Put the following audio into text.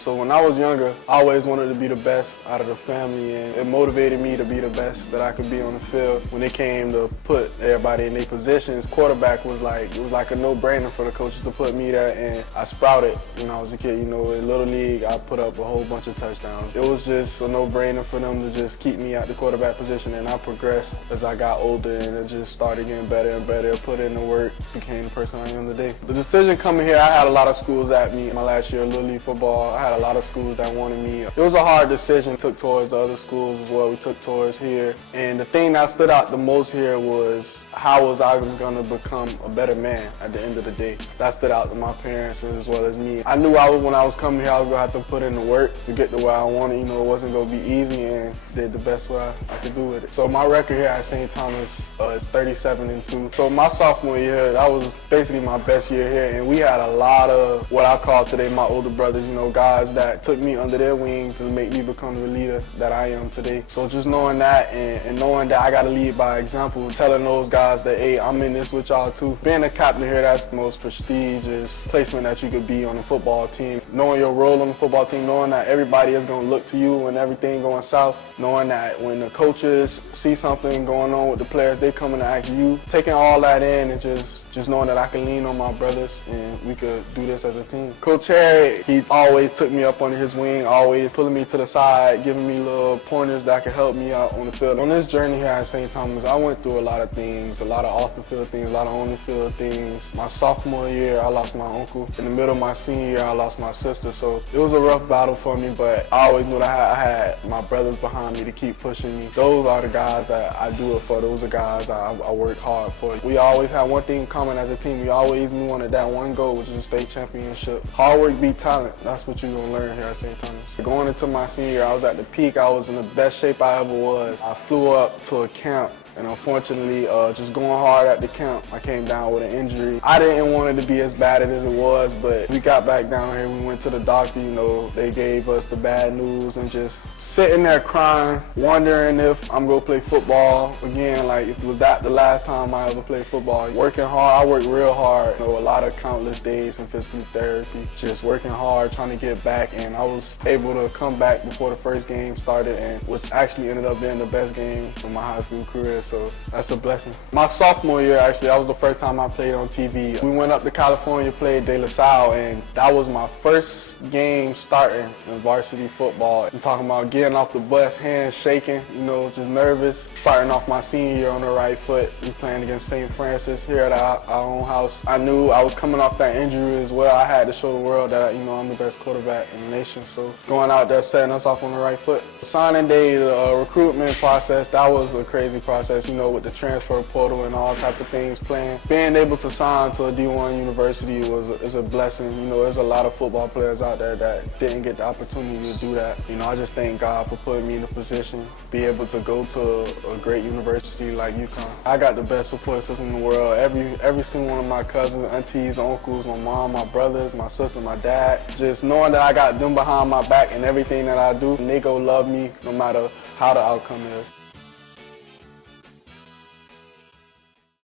So when I was younger, I always wanted to be the best out of the family, and it motivated me to be the best that I could be on the field. When it came to put everybody in their positions, quarterback was like, it was like a no-brainer for the coaches to put me there, and I sprouted when I was a kid. You know, in Little League, I put up a whole bunch of touchdowns. It was just a no-brainer for them to just keep me at the quarterback position, and I progressed as I got older, and it just started getting better and better. Put in the work, became the person I am today. The decision coming here, I had a lot of schools at me. My last year of Little League football, I had a lot of schools that wanted me. It was a hard decision. Took towards the other schools as well. We took towards here. And the thing that stood out the most here was how was I going to become a better man at the end of the day. That stood out to my parents as well as me. I knew when I was coming here, I was going to have to put in the work to get to where I wanted. You know, it wasn't going to be easy, and did the best what I could do with it. So my record here at St. Thomas is 37-2. So my sophomore year, that was basically my best year here, and we had a lot of what I call today my older brothers, you know, guys that took me under their wing to make me become the leader that I am today. So just knowing that and knowing that I got to lead by example, telling those guys that, hey, I'm in this with y'all too. Being a captain here, that's the most prestigious placement that you could be on a football team. Knowing your role on the football team, knowing that everybody is going to look to you when everything going south, knowing that when the coaches see something going on with the players, they coming to ask you, taking all that in and just knowing that I can lean on my brothers and we could do this as a team. Coach Harry, he always took me up under his wing, always pulling me to the side, giving me little pointers that could help me out on the field. On this journey here at St. Thomas, I went through a lot of things, a lot of off the field things, a lot of on the field things. My sophomore year, I lost my uncle. In the middle of my senior year, I lost my sister. So it was a rough battle for me, but I always knew that I had my brothers behind me to keep pushing me. Those are the guys that I do it for. Those are guys I work hard for. We always had one thing in common as a team. We always knew wanted that one goal, which is a state championship. Hard work beat talent. That's what you're gonna learn here at St. Thomas. Going into my senior year, I was at the peak. I was in the best shape I ever was. I flew up to a camp, and unfortunately, just going hard at the camp, I came down with an injury. I didn't want it to be as bad as it was, but we got back down here. We went to the doctor, you know, they gave us the bad news, and just sitting there crying, wondering if I'm gonna play football again. Like, if it was that the last time I ever played football. Working hard, I worked real hard. You know, a lot of countless days in physical therapy, just working hard, trying to get back, and I was able to come back before the first game started, and which actually ended up being the best game of my high school career. So that's a blessing. My sophomore year, actually, that was the first time I played on TV. We went up to California, played De La Salle, and that was my first game starting in varsity football. I'm talking about getting off the bus, hands shaking, you know, just nervous. Starting off my senior year on the right foot, we playing against St. Francis here at our own house. I knew I was coming off that injury as well. I had to show the world that, you know, I'm the best quarterback in the nation. So going out there, setting us off on the right foot. Signing day, the recruitment process, that was a crazy process, you know, with the transfer portal and all type of things playing. Being able to sign to a D1 university is a blessing. You know, there's a lot of football players out there that didn't get the opportunity to do that. You know, I just thank God for putting me in a position, be able to go to a great university like UConn. I got the best support system in the world. Every single one of my cousins, aunties, uncles, my mom, my brothers, my sister, my dad, just knowing that I got them behind my back and everything that I do, and they go love me no matter how the outcome is.